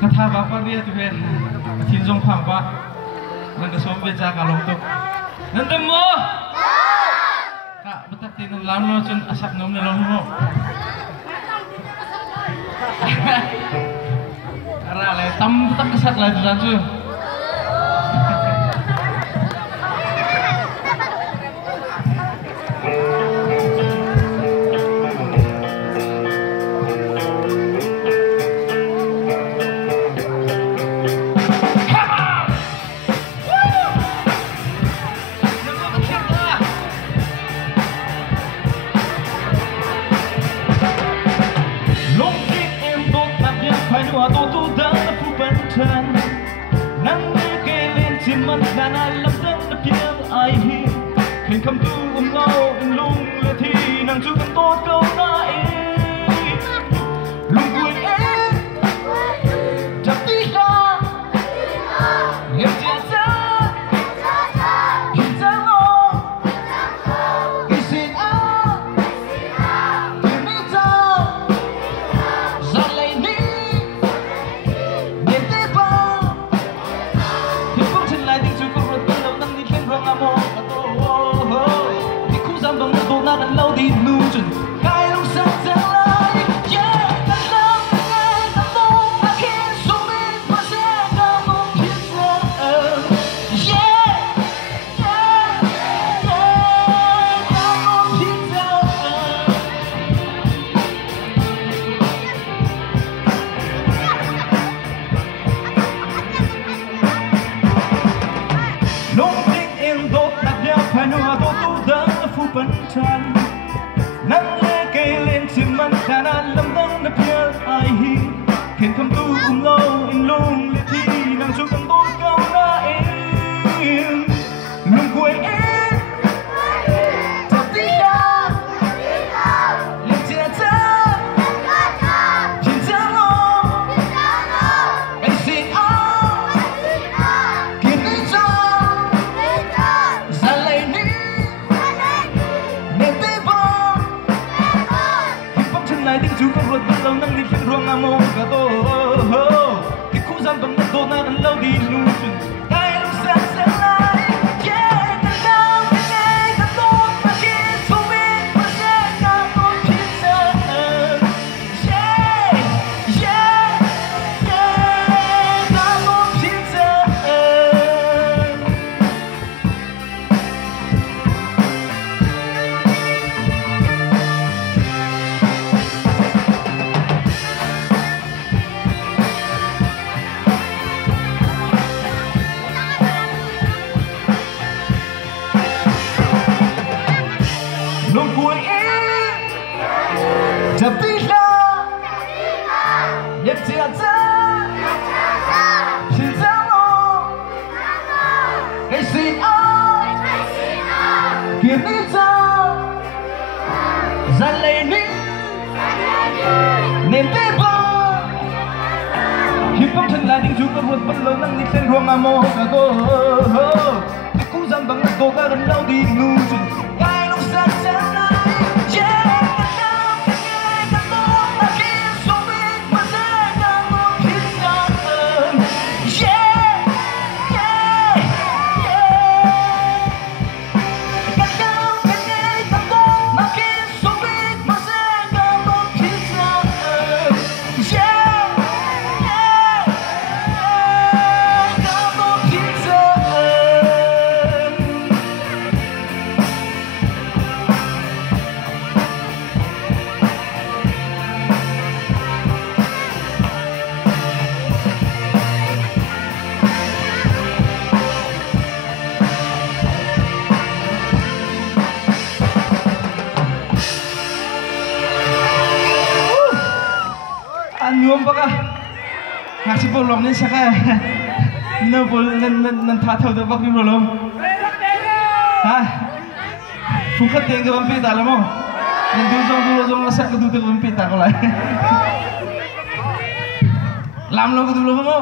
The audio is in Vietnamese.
kata bapak dia tu kan tinjong pampa nanda sombe jaga lontok nanda mo kak betak tinan lano cun asak nom na long mo karena tam betak kesak lagi lanjut Là ai lắm rất là biết ai hi khi không tu lâu lung là thì nàng chú tâm tốt câu nói lung vui em chặt tí ra em chia ra hiện ra lo cái xin á cái mi ra ra lấy đi để tế ba thì không chân lại tiếng chú mo kato di ku zambang na do na lâu di nu chun kai long sa sa lai yeah ta long ngai ta to ta khin so me pa se ka mo phin sa yeah yeah ka mo phin sa phải nói tôi đã phụ bận tràn nắng lê cây lên chim măng khả năng lâm đắng đã biết ai hi khiến không tu lâu in lung lệ thi nàng chú tâm tôi cao na em lung cuối em thật tí ra lên chia cha xin cha lo anh xin áo kiếm đi cho tiếng chú có vượt bắt lâu nâng đi khiến ruộng nam mô cả tô cái khu giam bằng đất đô na ăn lâu đi lưu truyền cái lúc sáng sẽ lại yeah ta cao cái ngày ta tốt mà khi số biết mà sẽ cao tốt thiên giờ yeah yeah yeah cao tốt thiên giờ nụ cười em chợt tí ra nhịp chia ra xin ra lo cái xin ơi kiếm đi ra ra lấy ní niềm tin vào khi phong chân lại những chú có ruột bất lớn năng đi trên ruộng nam mô cả tô cái cú giam bằng tô ga gần lâu đi ngu chừng cái lúc sáng sẽ lại nyom baka ngasih bolong ni saka no bol nan tha thau da bak ni bolong ha fukat teng ga bampi ta lamo nan du jong asak du te bampi ta ko lai lam lo ko du lo mo